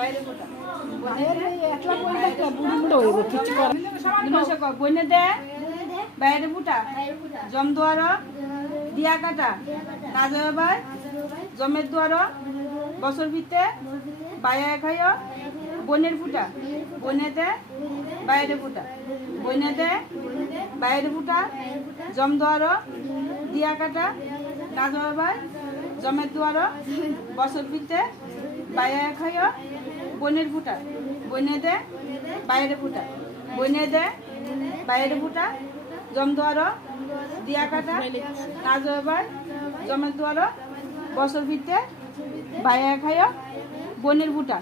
বাইরে ফুটা বইনে দে বাইরে ফুটা জম দুয়ার দিয়া কাটা না যাবার জমের দুয়ার বছর ভিতে বাইরে খাইয় বনের ফুটা বনে দে বাইরে ফুটা বনে দে বাইরে ফুটা জম দুয়ার দিয়া কাটা না যাবার জমের দুয়ার বছর ভিতে বাইরে খাইয় বনের ফুটা বনে দে বাইরে ফুটা বনে দে বাইরে ফুটা জম দুয়ার দিয়া কাটা না যাবার জমের দুয়ার বছর ভিতে বাইরে খাইয় বনের ফুটা।